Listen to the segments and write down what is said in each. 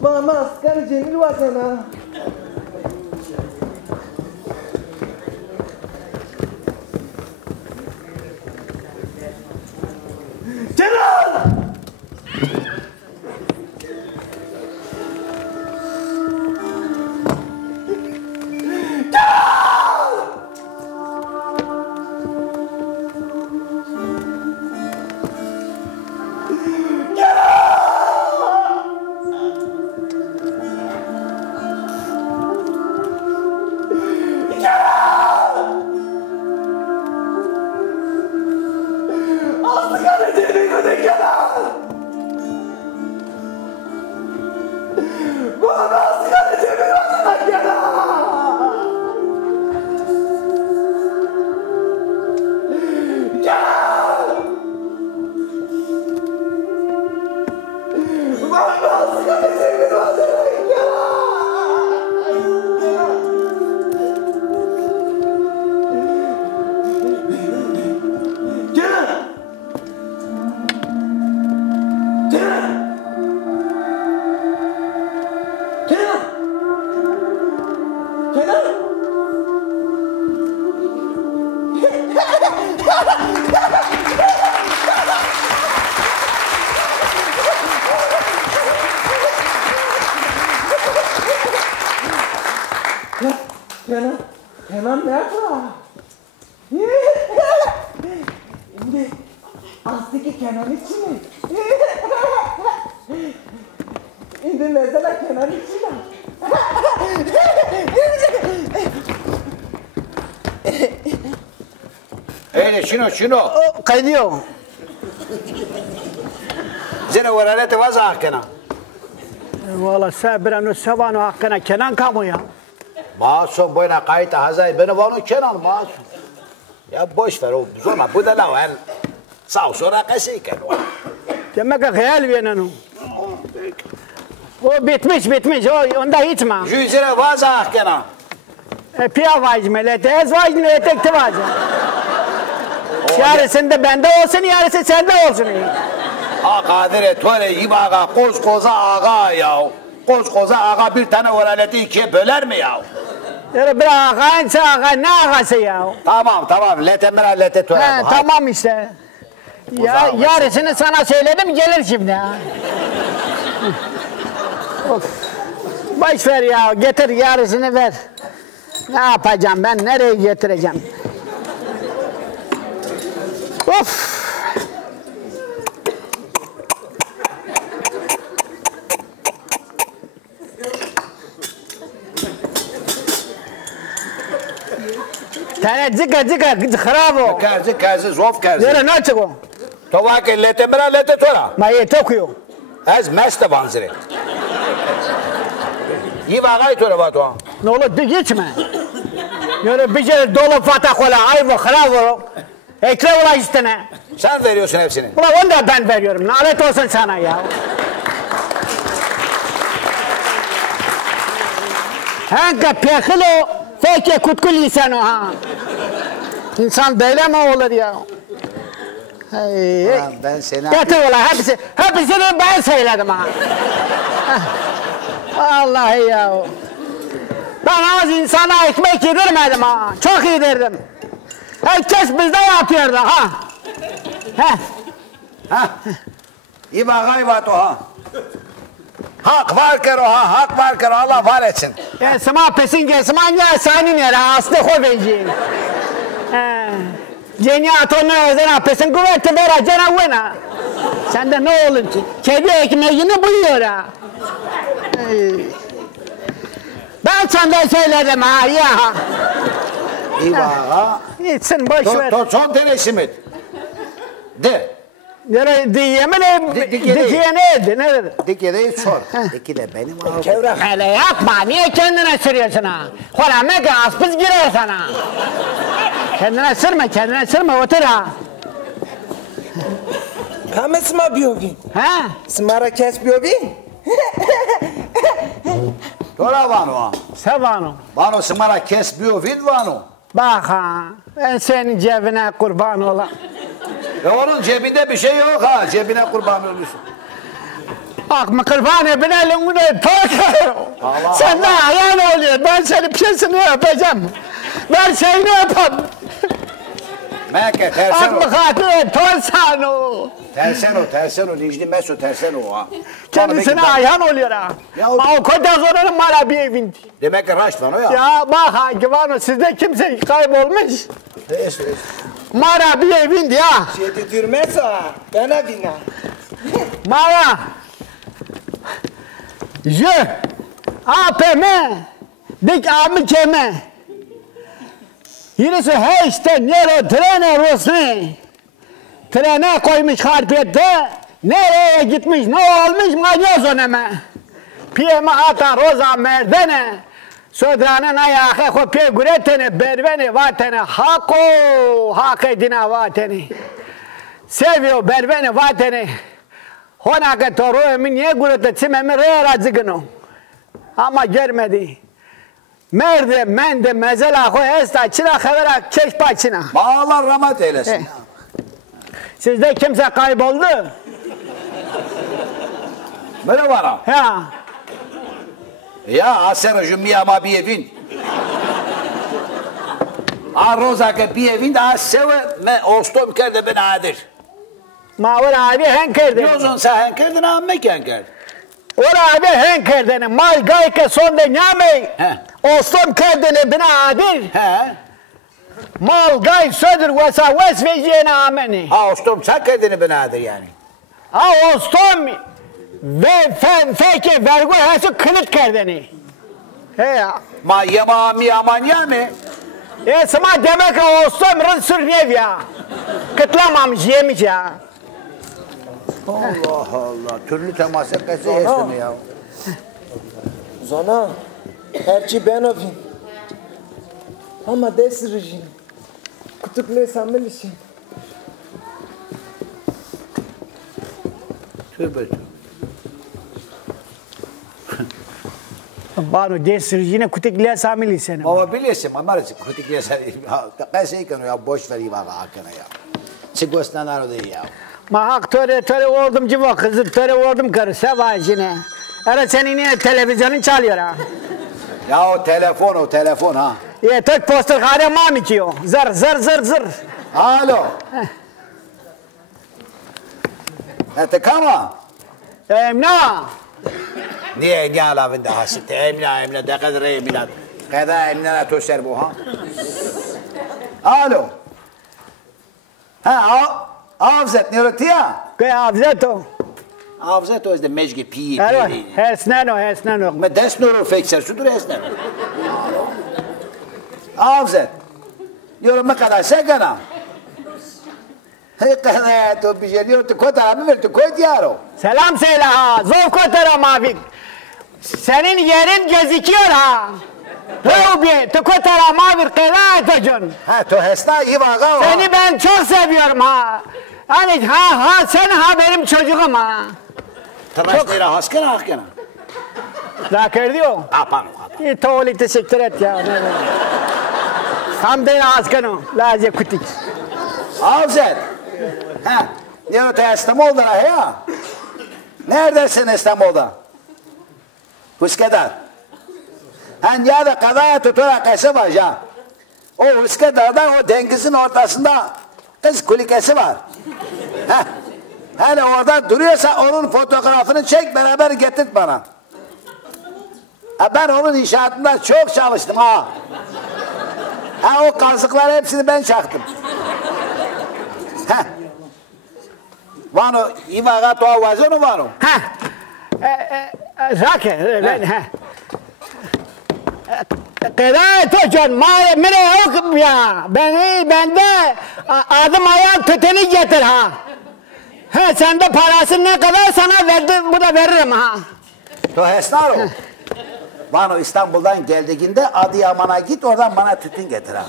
Mama asgari Cemil var sana. Celal! Kenan nerede? Şimdi Aslı'ki Kenan için mi? Şimdi mesela Kenan için mi? Eyle şunu. Kaydiyor. Zene varalete vaza hakkına. Valla sabran savano hakkına Kenan kamu ya. Masum boyuna kayıta hazay beni vanu Kenan masum. Ya boş ver o sonra bu da la sağ sonra kasıyken o. Demek ki hayal benim. O bitmiş o onda hiç mi? Jüzere vaza hakkına. Piya vazmelete ez vazmelete tekte yarısında bende olsun yarısı sende olsun. Ha kadire tuğle yibaga koskoza ağa ya. Koskoza ağa bir tane varaleti ikiye böler mi ya? Ya bir ağaysa ağa ne ağası ya? Tamam letemera lete tuğle. Tamam işte. Ya yarısını sana söyledim gelir şimdi ha. Boş ver ya getir yarısını ver. Ne yapacağım ben nereye getireceğim? Of! Tane zika kharabo. Kazi zof kazi. Zera ne çıkıyor? Tovake letemera lete tuğle. Maye tokuyor. Ez meste vanzire. Yibaga tuğle batu. Ne olur geçme. Yani bir kere dolu fatah kola ayva kharabo. Ekle ola istene. Sen veriyorsun hepsini. Ulan onu da ben veriyorum. Lanet olsun sana ya. Hangi pekilo feke kutkul lisanı ha. İnsan böyle mi olur ya? Hey. Ben seni... Getir ulan hepsini ben söyledim ha. Vallahi ya. Ben az insana ekmek yedirmedim ha. Çok yedirdim. Herkes bizde yapıyordu ha. İbagay batu ha. Hak var kero ha, hak var kero Allah var etsin. Sema pesin gesman ya sani nere aslı hovenci. Cenya atonu özena pesin kuvveti vera cena wena. Sende ne olur ki? Kedi ekmeğini buluyor ha. Ben senden söyledim ha ya. İbaga. Gitsin boş ver. Son tenesi mi? De. Nere diyemene dikiye neydi? Nedir? Dikiye değil sor. Dikiye de benim ağabeyim. Kevrak hele yapma. Niye kendine sürüyorsun ha? Kola mega aspız giriyor sana. Kendine sürme otur ha. Kame sma biovi. Ha? Smara kes biovi. Tora vano. Sevano. Vano smara kes bio vid vano. Bak ha. Ben senin cebine kurban olam. Onun cebinde bir şey yok ha. Cebine kurban olursun. Akma kurbanı bin elini tokar. Sen de ayağın oluyor. Ben senin piyasını öpeceğim. Ben şeyini öpem. Mekke tersen o. Akma katı torsan o. Tersen o. Necdi Meso tersen o ha. Kendisine ayağın oluyor ha. Ya o kadar sonra bana bir evin. Demek ki raşt var o ya. Ya bak ha güvanı sizde kimse kaybolmuş. Neyse. Mara bir evin ya. Şeydi dürmez ha. Bana bina. Mara. Je. Apeme. Dik ami keme. Yine he işte nero trene Rusni. Trene koymuş harpiyette. Nereye gitmiş ne olmuş manyoz öneme. Piyeme ata roza merdene. Sodranın ayağı ko piye guretene bervene vatene hako hak edina vatene. Seviyor bervene vatene. Hona ke toru emin ye gurete çimemi re razıgno. Ama görmedi. Merde mende mezela ko esta çina xeverak çeşpa çina. Allah rahmet eylesin. Sizde kimse kayboldu? Merhaba. Ya. Ja, aseară jumia ma bievin. A roza că bievin, da sewe me ostom kerde ben adir. Ma ora abi henkerden. Yozun sa henkerdin ha mekenker. Ora abi henkerden. Mal gay ke son de nyame. He. Ostom kerdene bina adir. He. Mal gay södür vesa ves vejene ameni. Ha ostom sa kerdini ben adir yani. Ha ostom ve feke vergo hesu kılık kerdeni. He ya. Ma yema mi aman yami. Esma demek ostom rınsır nev ya. Kıtlamamış yemiş ya. Allah Allah. Türlü temas etmesi yesin ya. Zana. Herçi ben ovin. Ama des rejim. Kutukle samilişim. Tövbe. Banu desir yine kutikliğe samili seni. Ama bilirsin ama kritikliye sen kaseyken ya boş ver iva hakene ya. Sigostan aro değil ya. Mahak töre oldum civa kızı töre oldum karı sevacine. Ara senin yine televizyonun çalıyor ha. Ya o telefon ha. Ye tek poster kare mami ki o. Zır. Alo. Ete kama. Emna. Niye engel avinde hasit? Emine de kadar emine. Kada emine töser bu ha. Alo. Ha avzet ne rotia? Ke avzeto. Avzet o izde mecgi pi. Ero hesneno. Me desnoro fekser şudur esnen. Avzet. Yorum ne kadar segana. Hey kadar to bijeliyor to kota abi ver to koy diyaro. Selam söyle ha. Zovko tera mavik. Senin yerin gözüküyor ha. Reubi, tuko tera mavik kela etocun. Ha to hesna iyi baga. Seni ben çok seviyorum ha. Hani sen benim çocuğum ha. Tanaş nera haskena haskena. Zakir diyor. Apan. İyi tuvalet teşekkür et ya. Tam beni askano. Lazım kutik. Avzet. Ha. Diyor te İstanbul'da ya. Neredesin İstanbul'da? Üsküdar. Hani ya da kadaya tutura kese var ya. O Üsküdar'da o denizin ortasında kız kulikesi var. Ha. Hani orada duruyorsa onun fotoğrafını çek beraber getir bana. Ha, ben onun inşaatında çok çalıştım ha. Ha o kazıkları hepsini ben çaktım. Ha. Vano imaga to avazonu vano. Ha. Zakir ben ha. Keda etocun. Mene yok ya. Bende adım ayağım tüteni getir ha. Ha sende parası ne kadar sana verdim bu da veririm ha. To hesnaro. Vano İstanbul'dan geldiğinde Adıyaman'a git oradan bana tütün getir ha.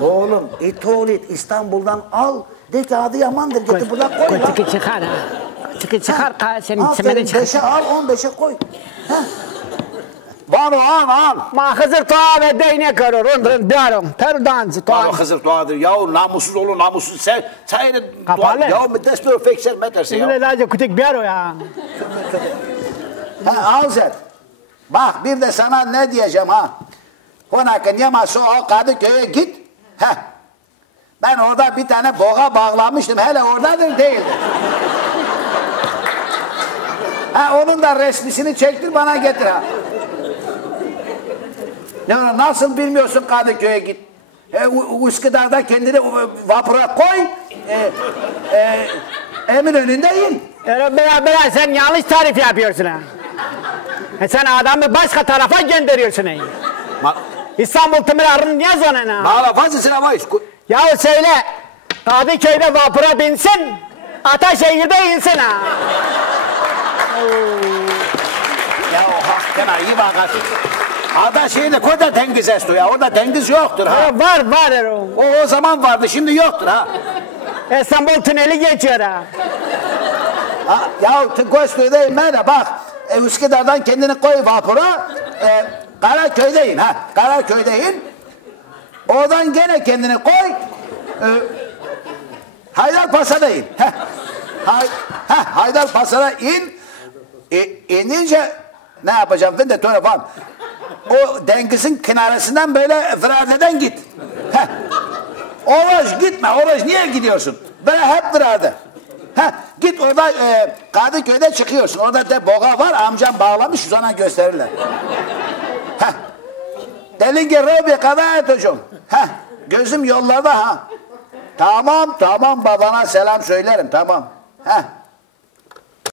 Oğlum tuvalet İstanbul'dan al. De ki Adıyaman'dır getir buradan koy lan. Tiki çıkar ha. Tiki çıkar senin Al çimene senin çıkar. 5'e al 15'e koy. Ha. an. Ma Hızır Tuğa ve değnek görür. Ondan diyorum. Perdancı Tuğa. Bana Hızır Doğadır. Yahu namussuz olun namussuz. Sen Kapalı. yahu müddes bir fekser meterse ya. Şimdi lazım kütük bir o ya. Ha Avzet. Bak bir de sana ne diyeceğim ha. Konakın yaması o Kadıköy'e git. Heh. Ben orada bir tane boğa bağlamıştım. Hele oradadır değildir. Ha onun da resmisini çektir bana getir ha. Ya nasıl bilmiyorsun Kadıköy'e git. Üsküdar'da kendini vapura koy. Eminönü'nde in. Beraber sen yanlış tarif yapıyorsun ha. Sen adamı başka tarafa gönderiyorsun ha. İstanbul Tımırarı'nın niye zonuna? Bağla fazlasına var. Yahu söyle. Kadıköy'de vapura binsin. Ataşehir'de insin ha. Ya hakkına iyi bak. Ataşehir'de koyda deniz estu ya. Orada deniz yoktur ha. Var. O zaman vardı şimdi yoktur ha. İstanbul tüneli geçiyor ha. Ya Kostur'dayım ben de bak. Üsküdar'dan kendini koy vapura. Karaköy'de in ha. Karaköy'de in. Oradan gene kendini koy. Haydarpaşa'da in. Haydarpaşa'da in. İnince ne yapacağım ben de telefon. O denizin kenarından böyle Fırade'den git. Oraj gitme. Oraj niye gidiyorsun? Böyle hep Fırade. Git orada Kadıköy'de çıkıyorsun. Orada de boğa var. Amcam bağlamış sana gösterirler. Delinge Robi kadar edeceğim. Gözüm yollarda ha. Tamam babana selam söylerim tamam.